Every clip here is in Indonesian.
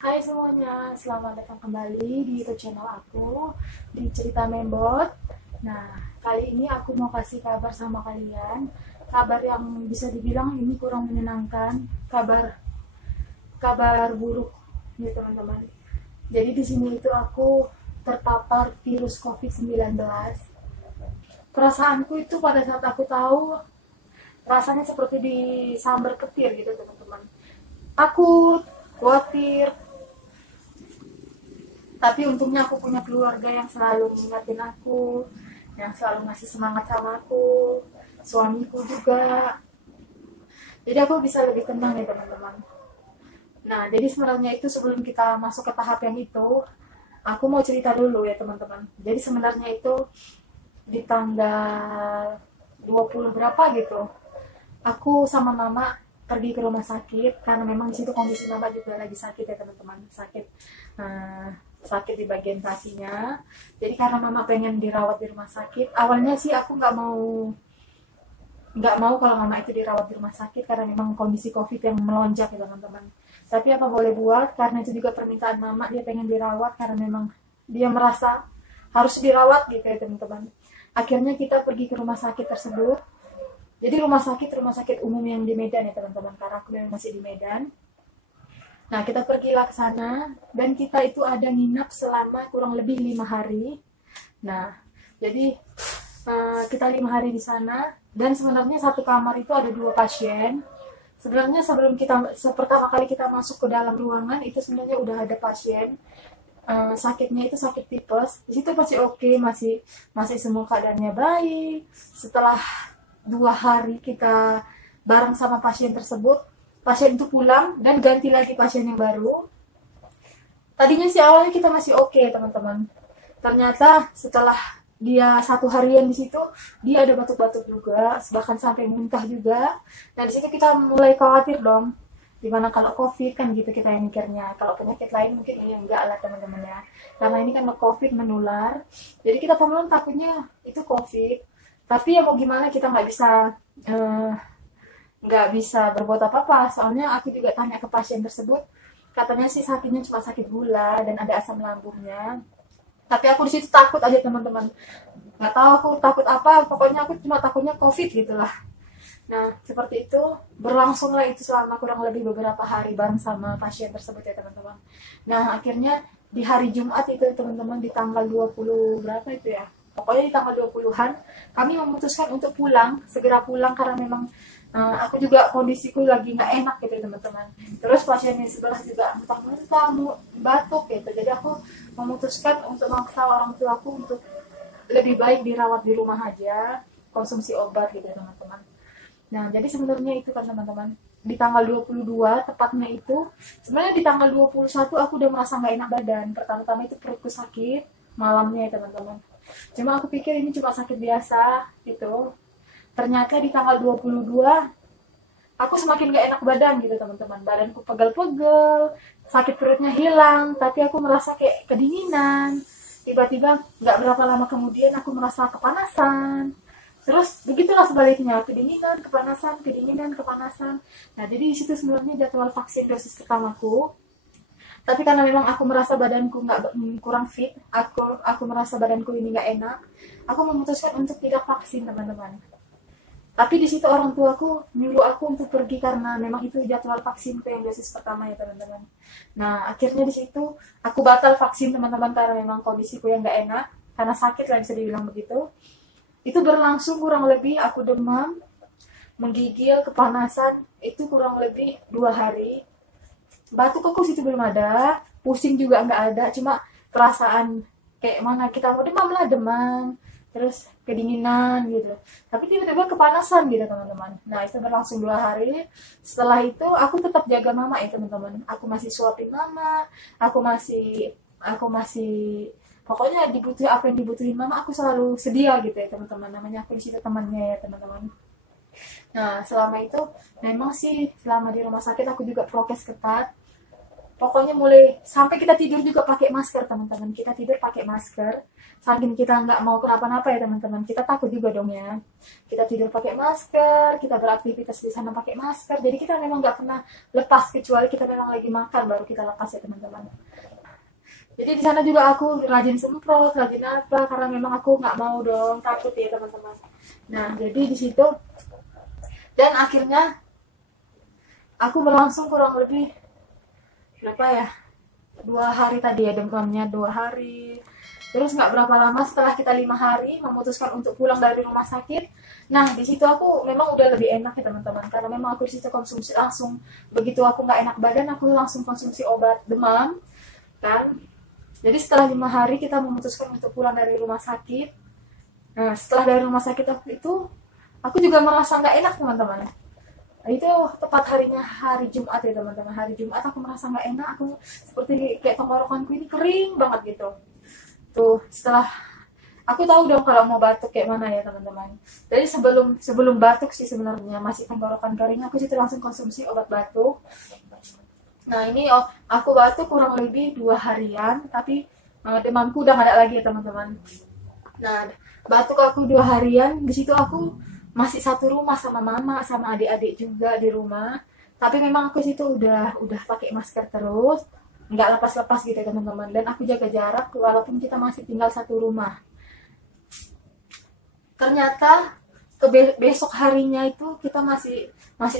Hai semuanya, selamat datang kembali di YouTube channel aku di Cerita Membot. Nah, kali ini aku mau kasih kabar sama kalian. Kabar yang bisa dibilang ini kurang menyenangkan, kabar kabar buruk ya teman-teman. Jadi di sini itu aku terpapar virus COVID-19. Perasaanku itu pada saat aku tahu rasanya seperti disambar petir gitu teman-teman. Takut, khawatir, tapi untungnya aku punya keluarga yang selalu mengingatin aku, yang selalu ngasih semangat sama aku, suamiku juga, jadi aku bisa lebih tenang ya teman-teman. Nah, jadi sebenarnya itu sebelum kita masuk ke tahap yang itu, aku mau cerita dulu ya teman-teman. Jadi sebenarnya itu di tanggal 20 berapa gitu, aku sama mama pergi ke rumah sakit karena memang di situ kondisi mama juga lagi sakit ya teman-teman, sakit eh, sakit di bagian kakinya. Jadi karena mama pengen dirawat di rumah sakit, awalnya sih aku nggak mau kalau mama itu dirawat di rumah sakit karena memang kondisi covid yang melonjak ya teman-teman. Tapi apa boleh buat, karena itu juga permintaan mama, dia pengen dirawat karena memang dia merasa harus dirawat gitu ya teman-teman. Akhirnya kita pergi ke rumah sakit tersebut. Jadi rumah sakit umum yang di Medan ya teman-teman, karena aku memang masih di Medan. Nah, kita pergilah ke sana dan kita itu ada nginap selama kurang lebih 5 hari. Nah, jadi kita 5 hari di sana dan sebenarnya satu kamar itu ada 2 pasien. Sebenarnya sebelum pertama kali kita masuk ke dalam ruangan itu sebenarnya udah ada pasien. Sakitnya itu sakit tipes. Di situ masih oke, masih masih semua keadaannya baik. Setelah 2 hari kita bareng sama pasien tersebut, pasien itu pulang dan ganti lagi pasien yang baru. Tadinya sih awalnya kita masih oke teman-teman. Ternyata setelah dia 1 harian di situ, dia ada batuk-batuk juga, bahkan sampai muntah juga. Dan di situ kita mulai khawatir dong. Dimana kalau COVID kan gitu kita yang mikirnya. Kalau penyakit lain mungkin ini enggak lah teman-teman ya. Karena ini kan COVID menular. Jadi kita teman-teman takutnya itu COVID. Tapi ya mau gimana, kita eh, nggak bisa berbuat apa-apa. Soalnya aku juga tanya ke pasien tersebut, katanya sih sakitnya cuma sakit gula dan ada asam lambungnya. Tapi aku di situ takut aja teman-teman. Nggak tahu aku takut apa, pokoknya aku cuma takutnya COVID gitulah. Nah, seperti itu berlangsunglah itu selama kurang lebih beberapa hari bareng sama pasien tersebut ya teman-teman. Nah, akhirnya di hari Jumat itu teman-teman, di tanggal 20 berapa itu ya. Pokoknya di tanggal 20-an kami memutuskan untuk pulang, segera pulang karena memang aku juga kondisiku lagi nggak enak gitu teman-teman. Terus pasien yang sebelah juga muntah-muntah, batuk gitu. Jadi aku memutuskan untuk maksa orang tua aku untuk lebih baik dirawat di rumah aja, konsumsi obat gitu teman-teman. Nah, jadi sebenarnya itu kan teman-teman, di tanggal 22 tepatnya itu, sebenarnya di tanggal 21 aku udah merasa nggak enak badan. Pertama-tama itu perutku sakit, malamnya ya teman-teman. Cuma aku pikir ini cuma sakit biasa gitu. Ternyata di tanggal 22 aku semakin gak enak badan gitu teman-teman. Badanku pegel-pegel, sakit perutnya hilang, tapi aku merasa kayak kedinginan. Tiba-tiba gak berapa lama kemudian aku merasa kepanasan. Terus begitulah sebaliknya, kedinginan, kepanasan, kedinginan, kepanasan. Nah, jadi di situ sebenarnya jadwal vaksin dosis pertamaku. Tapi karena memang aku merasa badanku nggak kurang fit, aku merasa badanku ini nggak enak, aku memutuskan untuk tidak vaksin teman-teman. Tapi di situ orang tuaku nyuruh aku untuk pergi karena memang itu jadwal vaksin yang dosis pertama ya teman-teman. Nah, akhirnya di situ aku batal vaksin teman-teman karena memang kondisiku yang nggak enak, karena sakit lah bisa dibilang begitu. Itu berlangsung kurang lebih aku demam, menggigil, kepanasan, itu kurang lebih 2 hari. Batuk aku situ belum ada, pusing juga nggak ada, cuma perasaan kayak mana kita mau demam lah, demam, terus kedinginan gitu. Tapi tiba-tiba kepanasan gitu teman-teman. Nah, itu berlangsung 2 hari. Setelah itu aku tetap jaga mama ya teman-teman. Aku masih suapin mama, aku masih pokoknya dibutuhin apa yang dibutuhin mama, aku selalu sedia gitu ya teman-teman. Namanya aku di situ temannya ya teman-teman. Nah, selama itu memang sih selama di rumah sakit aku juga prokes ketat. pokoknya mulai sampai kita tidur juga pakai masker teman-teman, kita tidur pakai masker, saking kita nggak mau kenapa-napa ya teman-teman, kita takut juga dong ya, kita tidur pakai masker, kita beraktivitas di sana pakai masker, jadi kita memang nggak pernah lepas, kecuali kita memang lagi makan baru kita lepas ya teman-teman. Jadi di sana juga aku rajin semprot, rajin apa, karena memang aku nggak mau dong, takut ya teman-teman. Nah jadi di situ, dan akhirnya aku berlangsung kurang lebih berapa ya, 2 hari tadi ya demamnya, 2 hari. Terus nggak berapa lama setelah kita 5 hari memutuskan untuk pulang dari rumah sakit. Nah di situ aku memang udah lebih enak ya teman-teman, karena memang aku di situ konsumsi langsung, begitu aku nggak enak badan aku langsung konsumsi obat demam kan. Jadi setelah 5 hari kita memutuskan untuk pulang dari rumah sakit. Nah setelah dari rumah sakit waktu itu aku juga merasa nggak enak teman-teman. Itu tepat harinya hari Jumat ya teman-teman, hari Jumat aku merasa nggak enak, aku seperti kayak tenggorokanku ini kering banget gitu. Tuh setelah aku tahu dong kalau mau batuk kayak mana ya teman-teman. Jadi sebelum batuk sih sebenarnya masih tenggorokan kering, aku situ langsung konsumsi obat batuk. Nah ini aku batuk kurang lebih 2 harian, tapi demamku udah nggak ada lagi ya teman-teman. Nah batuk aku 2 harian, di situ aku masih satu rumah sama mama sama adik-adik juga di rumah, tapi memang aku situ udah pakai masker terus, nggak lepas-lepas gitu teman-teman, dan aku jaga jarak walaupun kita masih tinggal satu rumah. Ternyata besok harinya itu kita masih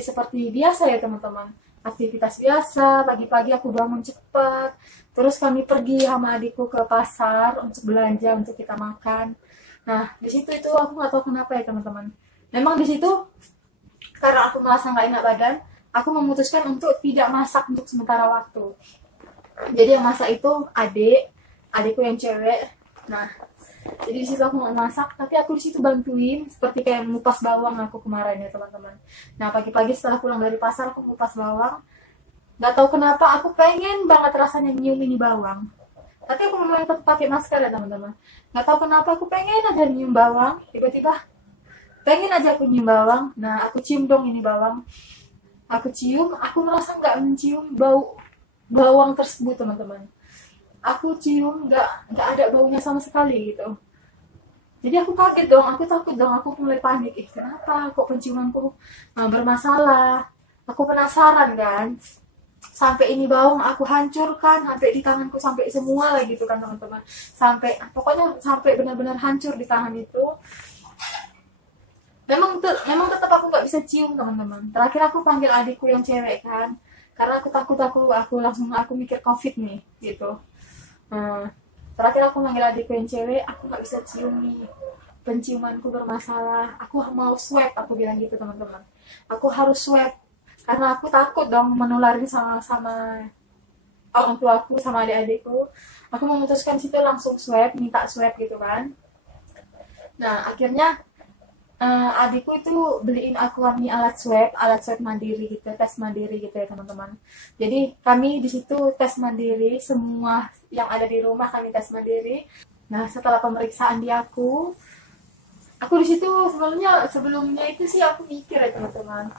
seperti biasa ya teman-teman, aktivitas biasa. Pagi-pagi aku bangun cepat, terus kami pergi sama adikku ke pasar untuk belanja untuk kita makan. Nah di situ itu aku nggak tahu kenapa ya teman-teman, memang di situ karena aku merasa nggak enak badan, aku memutuskan untuk tidak masak untuk sementara waktu. Jadi yang masak itu adikku yang cewek. Nah jadi di situ aku nggak masak, tapi aku di situ bantuin seperti kayak mengupas bawang aku kemarin ya teman-teman. Nah pagi-pagi setelah pulang dari pasar aku mengupas bawang, nggak tahu kenapa aku pengen banget rasanya nyium ini bawang, tapi aku memang tetap pakai masker ya teman-teman. Nggak tahu kenapa aku pengen aja nyium bawang, tiba-tiba pengen aja aku nyium bawang. Nah aku cium dong ini bawang, aku cium, aku merasa nggak mencium bau bawang tersebut teman-teman. Aku cium nggak ada baunya sama sekali gitu. Jadi aku kaget dong, aku takut dong, aku mulai panik, kenapa kok penciumanku bermasalah. Aku penasaran kan, sampai ini bawang aku hancurkan, sampai di tanganku sampai semua lagi gitu kan teman-teman, pokoknya sampai benar-benar hancur di tangan itu. Memang tetap aku nggak bisa cium teman-teman. Terakhir aku panggil adikku yang cewek kan, karena aku takut aku mikir COVID nih gitu. Terakhir aku panggil adikku yang cewek, aku nggak bisa cium nih, penciumanku bermasalah, aku mau swab, aku bilang gitu teman-teman. Aku harus swab karena aku takut dong menularin sama orang tuaku sama adik-adikku. Aku memutuskan situ langsung minta swab gitu kan. Nah akhirnya adikku itu beliin aku alat swab mandiri gitu, tes mandiri gitu ya teman-teman. Jadi kami di situ tes mandiri, semua yang ada di rumah kami tes mandiri. Nah setelah pemeriksaan di aku di situ sebelumnya itu sih aku mikir ya teman-teman,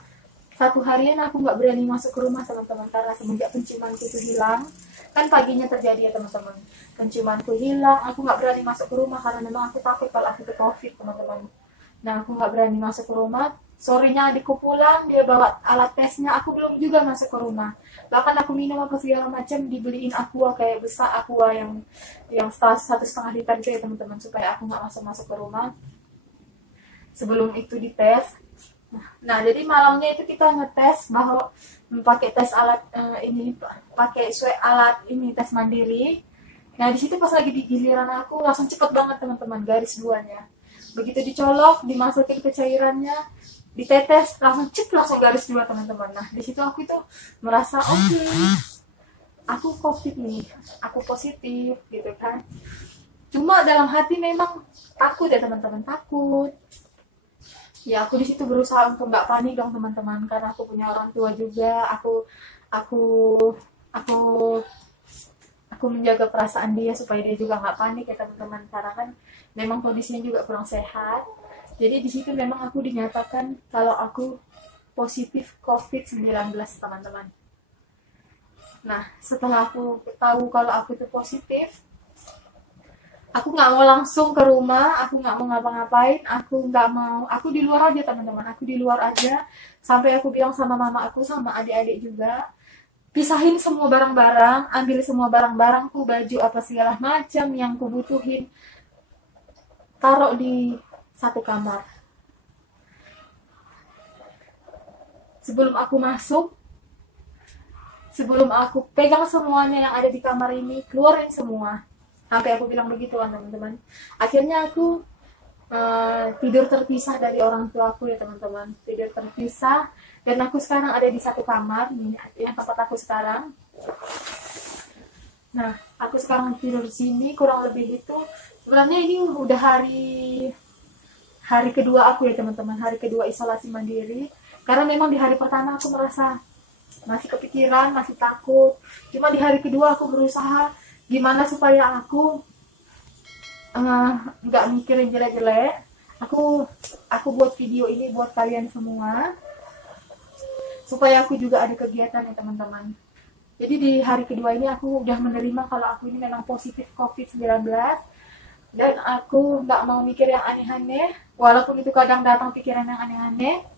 1 harian aku nggak berani masuk ke rumah teman-teman, karena semenjak penciumanku itu hilang kan, paginya terjadi ya teman-teman, penciumanku hilang, aku nggak berani masuk ke rumah karena memang aku takut kalau aku itu COVID teman-teman. Nah aku nggak berani masuk ke rumah. Sorenya adikku pulang, dia bawa alat tesnya, aku belum juga masuk ke rumah. Bahkan aku minum apa segala macam, dibeliin aqua kayak besar, aqua yang 1,5 liter gitu ya teman-teman, supaya aku nggak masuk ke rumah. Sebelum itu dites. Nah jadi malamnya itu kita ngetes bahwa pakai tes alat pakai alat ini tes mandiri. Nah di situ pas lagi di giliran aku langsung cepet banget teman-teman, garis 2-nya. Begitu dicolok, dimasukin ke cairannya, ditetes, langsung garis 2 teman-teman. Nah di situ aku itu merasa oke, aku COVID nih, aku positif gitu kan. Cuma dalam hati memang takut ya teman-teman, takut. Ya aku di situ berusaha untuk nggak panik dong teman-teman, karena aku punya orang tua juga. Aku menjaga perasaan dia supaya dia juga nggak panik ya teman-teman, karena kan memang kondisinya juga kurang sehat. Jadi di situ memang aku dinyatakan kalau aku positif COVID-19 teman-teman. Nah, setelah aku tahu kalau aku itu positif, aku nggak mau langsung ke rumah, aku nggak mau ngapa-ngapain, aku nggak mau, aku di luar aja teman-teman, aku di luar aja, sampai aku bilang sama mama aku, sama adik-adik juga, pisahin semua barang-barang, ambil semua barang-barangku, baju apa segala macam yang kubutuhin, taruh di satu kamar. Sebelum aku masuk, sebelum aku pegang semuanya yang ada di kamar ini, keluarin semua. Sampai aku bilang begitu kan teman-teman. Akhirnya aku tidur terpisah dari orang tua aku ya teman-teman. Tidur terpisah, dan aku sekarang ada di satu kamar, ini yang tempat aku sekarang. Nah, aku sekarang tidur di sini kurang lebih itu. Sebenarnya ini udah hari kedua aku ya teman-teman, hari kedua isolasi mandiri. Karena memang di hari pertama aku merasa masih kepikiran, masih takut. Cuma di hari kedua aku berusaha gimana supaya aku nggak mikirin jelek-jelek. Aku buat video ini buat kalian semua supaya aku juga ada kegiatan ya teman-teman. Jadi di hari kedua ini aku udah menerima kalau aku ini memang positif COVID-19, dan aku nggak mau mikir yang aneh-aneh, walaupun itu kadang datang pikiran yang aneh-aneh.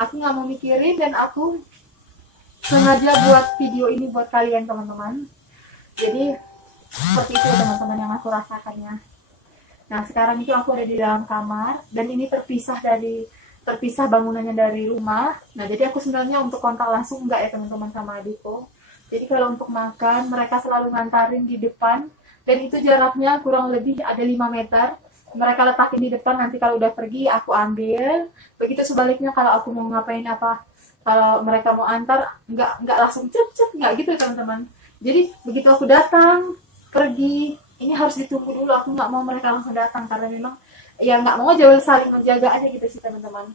Aku nggak mau mikirin, dan aku sengaja buat video ini buat kalian teman-teman. Jadi seperti itu teman-teman yang aku rasakannya. Nah, sekarang itu aku ada di dalam kamar, dan ini terpisah bangunannya dari rumah. Nah, jadi aku sebenarnya untuk kontak langsung enggak ya teman-teman sama adikku. Jadi kalau untuk makan, mereka selalu ngantarin di depan, dan itu jaraknya kurang lebih ada 5 meter. Mereka letakin di depan, nanti kalau udah pergi aku ambil. Begitu sebaliknya kalau aku mau ngapain apa, kalau mereka mau antar, nggak langsung cep nggak gitu teman-teman. Jadi begitu aku datang, pergi, ini harus ditunggu dulu. Aku nggak mau mereka langsung datang, karena memang ya nggak mau jauh saling menjaga aja gitu sih teman-teman.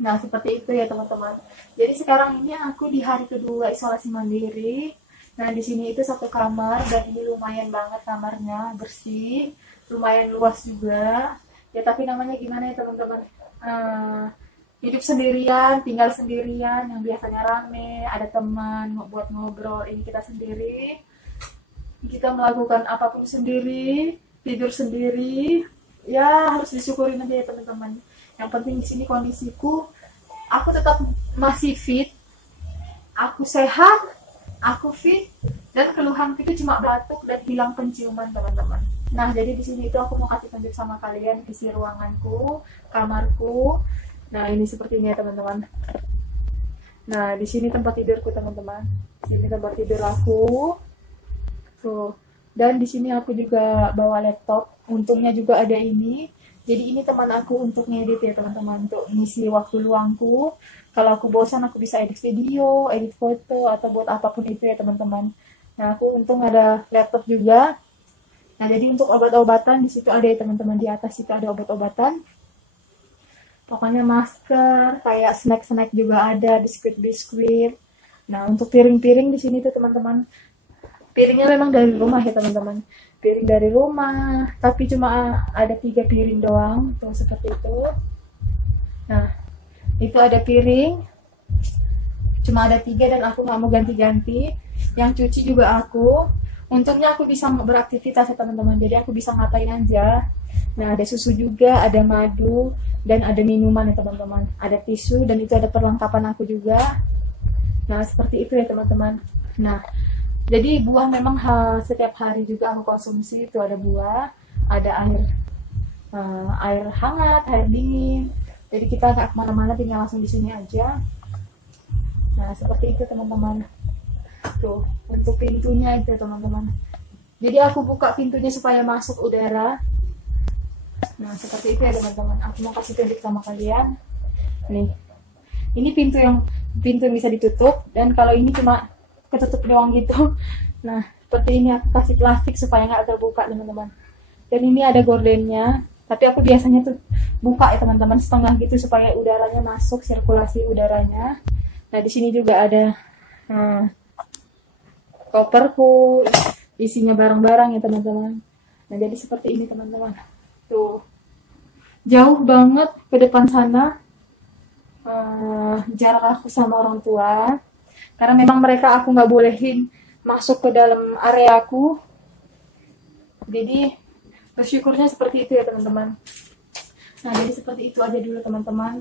Nah, seperti itu ya teman-teman. Jadi sekarang ini aku di hari kedua isolasi mandiri. Nah, di sini itu satu kamar, dan ini lumayan banget kamarnya, bersih, lumayan luas juga. Ya tapi namanya gimana ya teman-teman, hidup sendirian, tinggal sendirian, yang biasanya rame, ada teman buat ngobrol, ini kita sendiri. Kita melakukan apapun sendiri, tidur sendiri. Ya harus disyukurin aja ya teman-teman. Yang penting di sini kondisiku, aku tetap masih fit, aku sehat, aku fit, dan keluhan itu cuma batuk dan hilang penciuman teman-teman. Nah, jadi di sini itu aku mau kasih tunjuk sama kalian isi ruanganku, kamarku. Nah, ini sepertinya teman-teman. Nah, di sini tempat tidurku teman-teman. Sini tempat tidur aku. Tuh. Dan di sini aku juga bawa laptop. Untungnya juga ada ini. Jadi ini teman aku untuk ngedit ya teman-teman, untuk ngisi waktu luangku. Kalau aku bosan, aku bisa edit video, edit foto, atau buat apapun itu ya teman-teman. Nah, aku untung ada laptop juga. Nah, jadi untuk obat-obatan di situ ada ya teman-teman, di atas itu ada obat-obatan. Pokoknya masker, kayak snack-snack juga ada, biskuit-biskuit. Nah, untuk piring-piring di sini tuh teman-teman, piringnya memang dari rumah ya teman-teman. Piring dari rumah, tapi cuma ada 3 piring doang, tuh seperti itu. Nah, itu ada piring, cuma ada 3, dan aku nggak mau ganti-ganti. Yang cuci juga aku. Untungnya aku bisa beraktivitas ya teman-teman, jadi aku bisa ngapain aja. Nah, ada susu juga, ada madu, dan ada minuman ya teman-teman. Ada tisu, dan itu ada perlengkapan aku juga. Nah, seperti itu ya teman-teman. Nah, jadi buah memang setiap hari juga aku konsumsi. Itu ada buah, ada air hangat, air dingin. Jadi kita nggak kemana-mana, tinggal langsung di sini aja. Nah, seperti itu teman-teman. Tuh, untuk pintunya itu teman-teman. Jadi aku buka pintunya supaya masuk udara. Nah, seperti itu ya teman-teman. Aku mau kasih tunjuk sama kalian. Nih, ini pintu yang bisa ditutup, dan kalau ini cuma ketutup doang gitu. Nah, seperti ini aku kasih plastik supaya nggak terbuka teman-teman. Dan ini ada gordennya, tapi aku biasanya tuh buka ya teman-teman, setengah gitu supaya udaranya masuk, sirkulasi udaranya. Nah, di sini juga ada koperku, isinya barang-barang ya teman-teman. Nah, jadi seperti ini teman-teman. Tuh, jauh banget ke depan sana jarak aku sama orang tua. karena memang mereka aku nggak bolehin masuk ke dalam area aku. Jadi bersyukurnya seperti itu ya teman-teman. Nah jadi seperti itu aja dulu teman-teman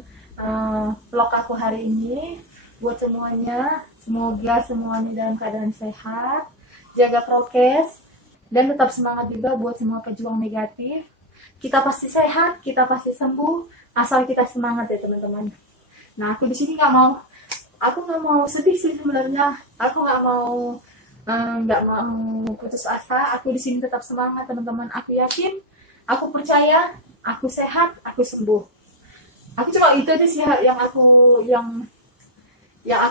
vlog aku hari ini. Buat semuanya, semoga semuanya dalam keadaan sehat, jaga prokes, dan tetap semangat juga buat semua pejuang negatif. Kita pasti sehat, kita pasti sembuh, asal kita semangat ya teman-teman. Nah aku di sini aku nggak mau sedih sih sebenarnya. Aku nggak mau putus asa. Aku di sini tetap semangat teman-teman. Aku yakin, aku percaya, aku sehat, aku sembuh. Aku cuma itu aja sih yang aku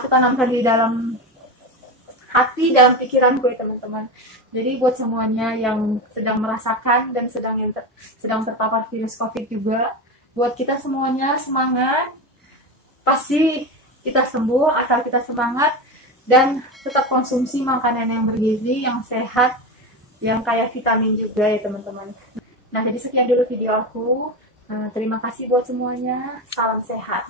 tanamkan di dalam hati, dalam pikiranku ya teman-teman. Jadi buat semuanya yang sedang merasakan dan sedang terpapar virus COVID juga, buat kita semuanya semangat, pasti kita sembuh asal kita semangat dan tetap konsumsi makanan yang bergizi, yang sehat, yang kaya vitamin juga ya teman-teman. Nah jadi sekian dulu video aku. Terima kasih buat semuanya, salam sehat.